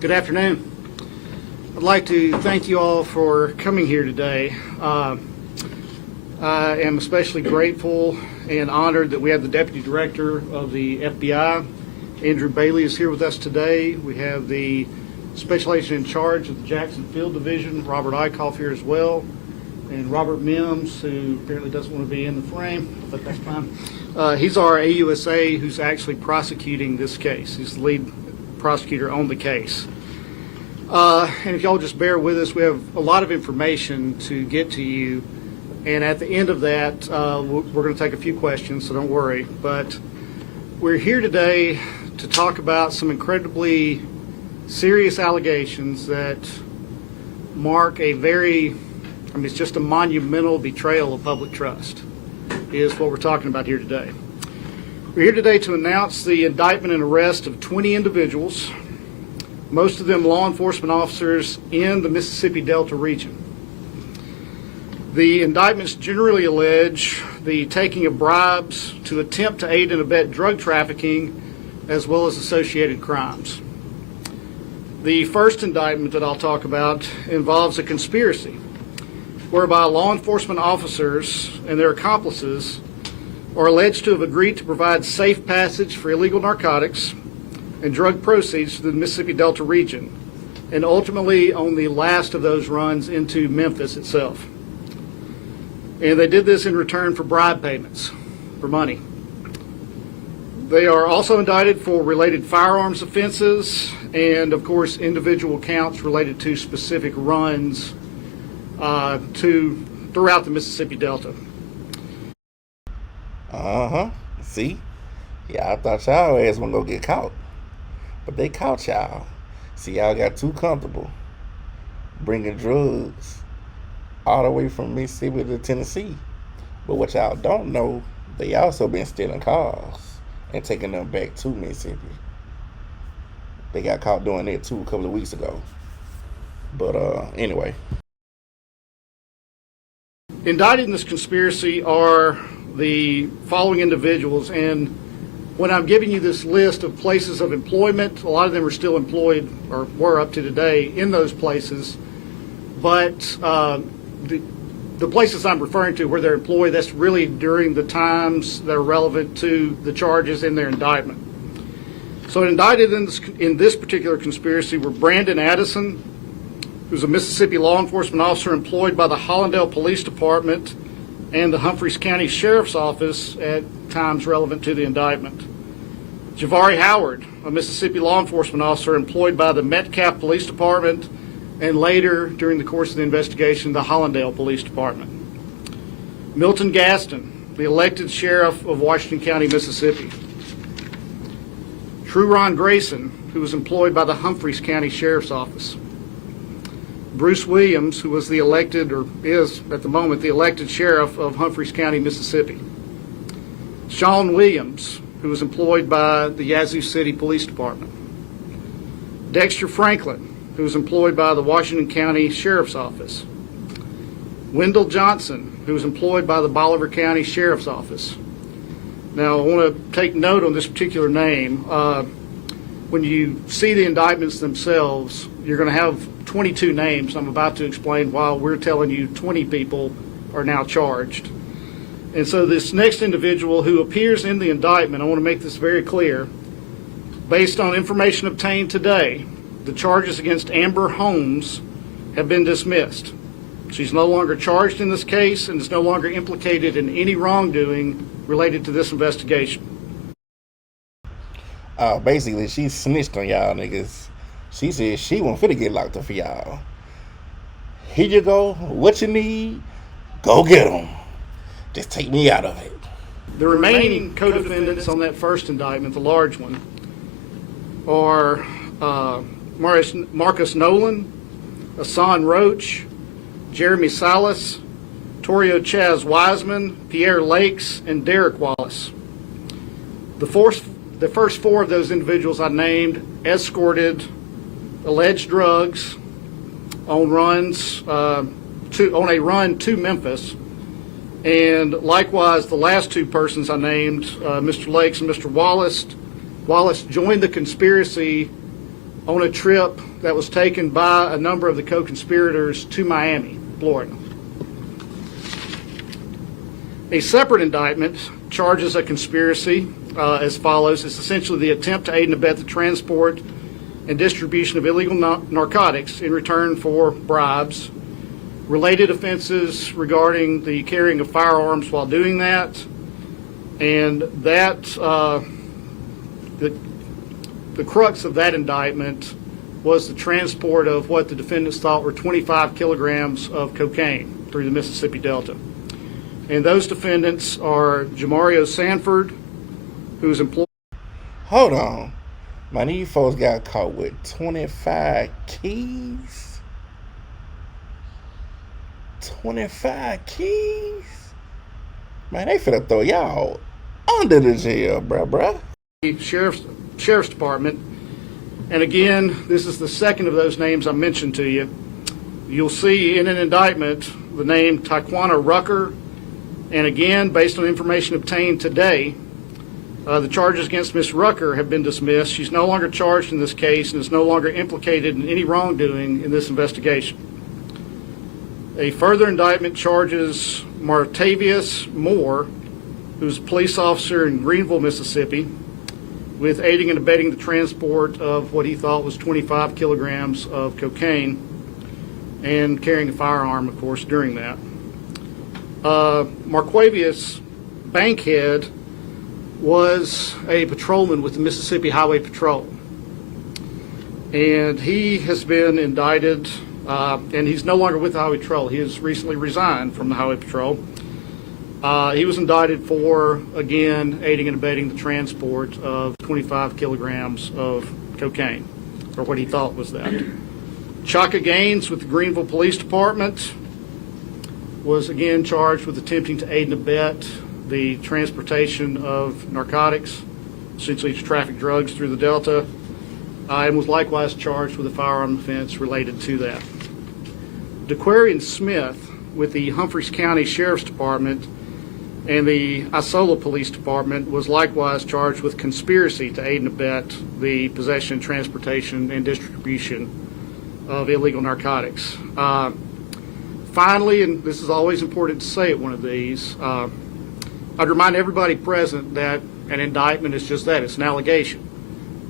Good afternoon. I'd like to thank you all for coming here today. I am especially grateful and honored that we have the Deputy Director of the FBI, Andrew Bailey, is here with us today. We have the Special Agent in charge of the Jackson Field Division, Robert Eichhoff, here as well, and Robert Mims, who apparently doesn't want to be in the frame, but that's fine. He's our AUSA who's actually prosecuting this case. He's the lead prosecutor on the case. And if y'all just bear with us, we have a lot of information to get to you. And at the end of that, we're going to take a few questions, so don't worry. But we're here today to talk about some incredibly serious allegations that mark a it's just a monumental betrayal of public trust, is what we're talking about here today. We're here today to announce the indictment and arrest of 20 individuals, most of them law enforcement officers in the Mississippi Delta region. The indictments generally allege the taking of bribes to attempt to aid and abet drug trafficking as well as associated crimes. The first indictment that I'll talk about involves a conspiracy whereby law enforcement officers and their accomplices are alleged to have agreed to provide safe passage for illegal narcotics and drug proceeds to the Mississippi Delta region, and ultimately on the last of those runs into Memphis itself. And they did this in return for bribe payments, for money. They are also indicted for related firearms offenses and, of course, individual counts related to specific runs throughout the Mississippi Delta. See? Yeah, I thought y'all ass wasn't gonna get caught. But they caught y'all. See, y'all got too comfortable bringing drugs all the way from Mississippi to Tennessee. But what y'all don't know, they also been stealing cars and taking them back to Mississippi. They got caught doing that too a couple of weeks ago. But anyway. Indicted in this conspiracy are the following individuals, and when I'm giving you this list of places of employment, a lot of them are still employed, or were up to today, in those places. But the places I'm referring to where they're employed, that's really during the times that are relevant to the charges in their indictment. So indicted in this particular conspiracy were Brandon Addison, who's a Mississippi law enforcement officer employed by the Hollandale Police Department and the Humphreys County Sheriff's Office at times relevant to the indictment. Javari Howard, a Mississippi law enforcement officer employed by the Metcalf Police Department and later, during the course of the investigation, the Hollandale Police Department. Milton Gaston, the elected sheriff of Washington County, Mississippi. Truron Grayson, who was employed by the Humphreys County Sheriff's Office. Bruce Williams, who was the elected, or is at the moment, the elected sheriff of Humphreys County, Mississippi. Sean Williams, who was employed by the Yazoo City Police Department. Dexter Franklin, who was employed by the Washington County Sheriff's Office. Wendell Johnson, who was employed by the Bolivar County Sheriff's Office. Now, I want to take note on this particular name. When you see the indictments themselves, you're going to have 22 names. I'm about to explain why we're telling you 20 people are now charged. And so this next individual who appears in the indictment, I want to make this very clear, based on information obtained today, the charges against Amber Holmes have been dismissed. She's no longer charged in this case and is no longer implicated in any wrongdoing related to this investigation. Basically, she snitched on y'all niggas. She said she wasn't finna get locked up for y'all. Here you go. What you need, go get them. Just take me out of it. The remaining co-defendants on that first indictment, the large one, are Marcus Nolan, Hassan Roach, Jeremy Salas, Torio Chaz Wiseman, Pierre Lakes, and Derek Wallace. The first four of those individuals I named escorted alleged drugs on runs on a run to Memphis, and likewise the last two persons I named, Mr. Lakes and Mr. Wallace joined the conspiracy on a trip that was taken by a number of the co-conspirators to Miami, Florida. A separate indictment charges a conspiracy as follows. It's essentially the attempt to aid and abet the transport and distribution of illegal narcotics in return for bribes, related offenses regarding the carrying of firearms while doing that, and that the crux of that indictment was the transport of what the defendants thought were 25 kilograms of cocaine through the Mississippi Delta. And those defendants are Jamario Sanford, who's employed. Hold on. Man, these folks got caught with 25 keys? 25 keys? Man, they finna throw y'all under the jail, bruh. The Sheriff's Department. And again, this is the second of those names I mentioned to you. You'll see in an indictment the name Taquana Rucker. And again, based on information obtained today, the charges against Ms. Rucker have been dismissed. She's no longer charged in this case and is no longer implicated in any wrongdoing in this investigation. A further indictment charges Martavius Moore, who's a police officer in Greenville, Mississippi, with aiding and abetting the transport of what he thought was 25 kilograms of cocaine and carrying a firearm, of course, during that. Marquavius Bankhead was a patrolman with the Mississippi Highway Patrol, and he has been indicted, and he's no longer with the Highway Patrol. He has recently resigned from the Highway Patrol. He was indicted for, again, aiding and abetting the transport of 25 kilograms of cocaine, or what he thought was that. Chaka Gaines with the Greenville Police Department was again charged with attempting to aid and abet the transportation of narcotics, essentially to traffic drugs through the Delta, and was likewise charged with a firearm offense related to that. DeQuarian Smith with the Humphreys County Sheriff's Department and the Isola Police Department was likewise charged with conspiracy to aid and abet the possession, transportation, and distribution of illegal narcotics. Finally, and this is always important to say at one of these, I'd remind everybody present that an indictment is just that. It's an allegation.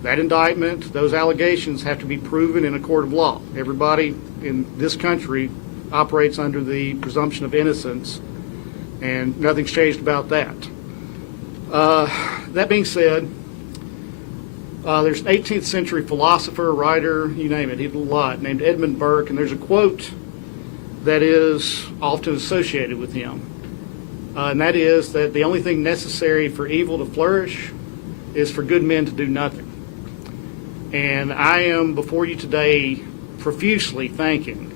That indictment, those allegations have to be proven in a court of law. Everybody in this country operates under the presumption of innocence, and nothing's changed about that. That being said, there's an 18th century philosopher, writer, you name it, he did a lot, named Edmund Burke, and there's a quote that is often associated with him. And that is that the only thing necessary for evil to flourish is for good men to do nothing. And I am before you today profusely thanking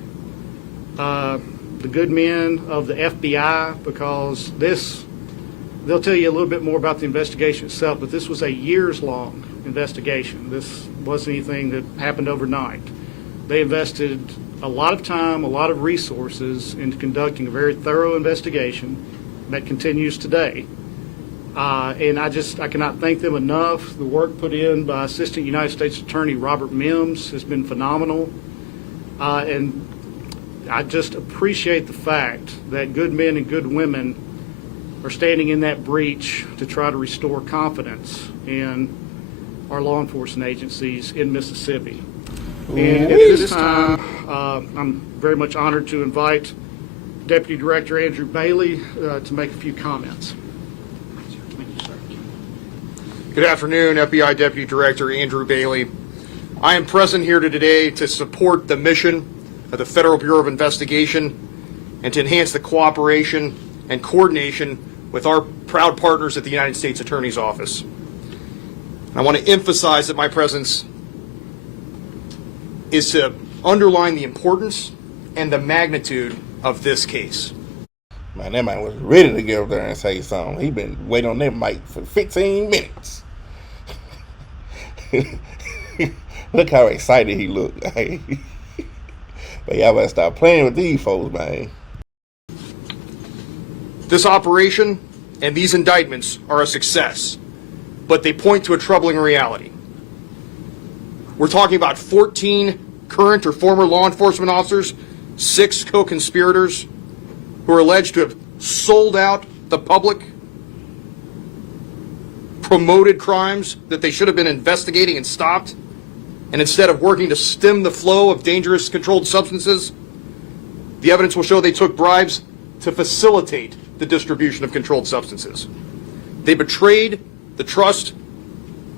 the good men of the FBI, because they'll tell you a little bit more about the investigation itself, but this was a years-long investigation. This wasn't anything that happened overnight. They invested a lot of time, a lot of resources into conducting a very thorough investigation that continues today. And I cannot thank them enough. The work put in by Assistant United States Attorney Robert Mims has been phenomenal. And I just appreciate the fact that good men and good women are standing in that breach to try to restore confidence in our law enforcement agencies in Mississippi. And at this time, I'm very much honored to invite Deputy Director Andrew Bailey to make a few comments. Thank you, sir. Good afternoon, FBI Deputy Director Andrew Bailey. I am present here today to support the mission of the Federal Bureau of Investigation and to enhance the cooperation and coordination with our proud partners at the United States Attorney's Office. I want to emphasize that my presence is to underline the importance and the magnitude of this case. Man, that man was ready to get up there and say something. He been waiting on that mic for 15 minutes. Look how excited he looked. But y'all better stop playing with these folks, man. This operation and these indictments are a success, but they point to a troubling reality. We're talking about 14 current or former law enforcement officers, 6 co-conspirators who are alleged to have sold out the public, promoted crimes that they should have been investigating and stopped, and instead of working to stem the flow of dangerous controlled substances, the evidence will show they took bribes to facilitate the distribution of controlled substances. They betrayed the trust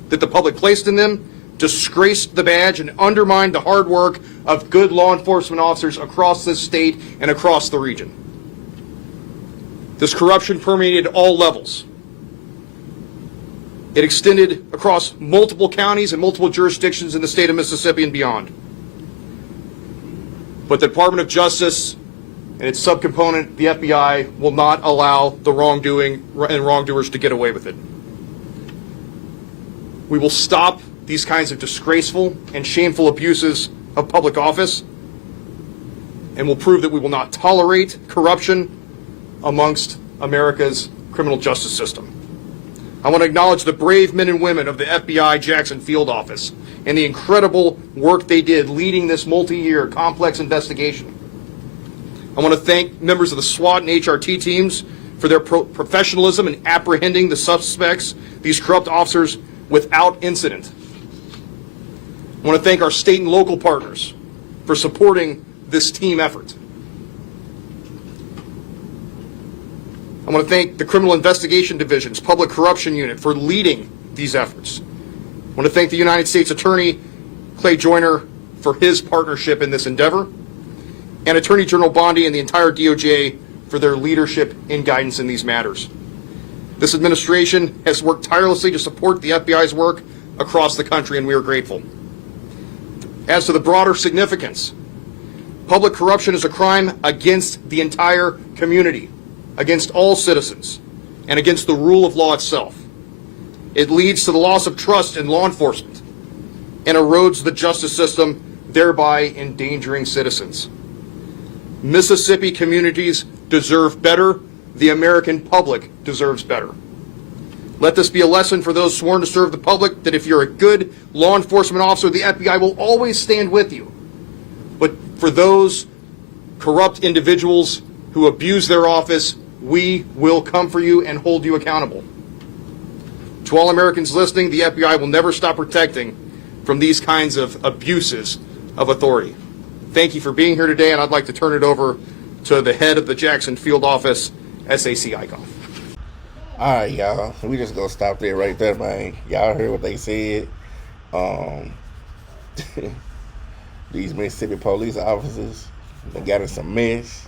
that the public placed in them, disgraced the badge, and undermined the hard work of good law enforcement officers across this state and across the region. This corruption permeated all levels. It extended across multiple counties and multiple jurisdictions in the state of Mississippi and beyond. But the Department of Justice and its subcomponent, the FBI, will not allow the wrongdoing and wrongdoers to get away with it. We will stop these kinds of disgraceful and shameful abuses of public office, and will prove that we will not tolerate corruption amongst America's criminal justice system. I want to acknowledge the brave men and women of the FBI Jackson Field Office and the incredible work they did leading this multi-year complex investigation. I want to thank members of the SWAT and HRT teams for their professionalism in apprehending the suspects, these corrupt officers, without incident. I want to thank our state and local partners for supporting this team effort. I want to thank the Criminal Investigation Division's Public Corruption Unit for leading these efforts. I want to thank the United States Attorney, Clay Joyner, for his partnership in this endeavor, and Attorney General Bondi and the entire DOJ for their leadership and guidance in these matters. This administration has worked tirelessly to support the FBI's work across the country, and we are grateful. As to the broader significance, public corruption is a crime against the entire community, against all citizens, and against the rule of law itself. It leads to the loss of trust in law enforcement and erodes the justice system, thereby endangering citizens. Mississippi communities deserve better. The American public deserves better. Let this be a lesson for those sworn to serve the public that if you're a good law enforcement officer, the FBI will always stand with you. But for those corrupt individuals who abuse their office, we will come for you and hold you accountable. To all Americans listening, the FBI will never stop protecting from these kinds of abuses of authority. Thank you for being here today, and I'd like to turn it over to the head of the Jackson Field Office, SAC Eichhoff. All right, y'all. We just gonna stop there right there, man. Y'all heard what they said. These Mississippi police officers, they got in some mess.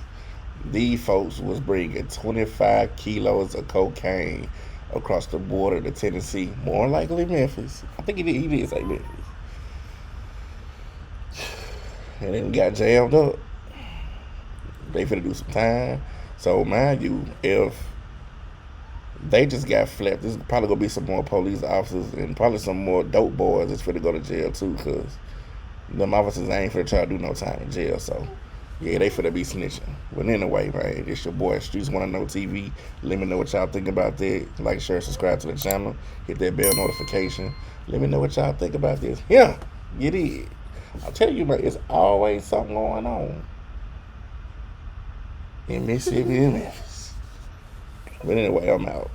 These folks was bringing 25 kilos of cocaine across the border to Tennessee, more likely Memphis. I think he did say Memphis. And then got jammed up. They finna do some time. So mind you, if they just got flipped, there's probably gonna be some more police officers and probably some more dope boys that's finna go to jail too, cause them officers ain't finna try to do no time in jail. So yeah, they finna be snitching. But anyway, man, it's your boy Streets Wanna Know TV. Let me know what y'all think about that. Like, share, subscribe to the channel. Hit that bell notification. Let me know what y'all think about this. Yeah, you did. I'll tell you, man, it's always something going on in Mississippi and Memphis. But anyway, I'm out.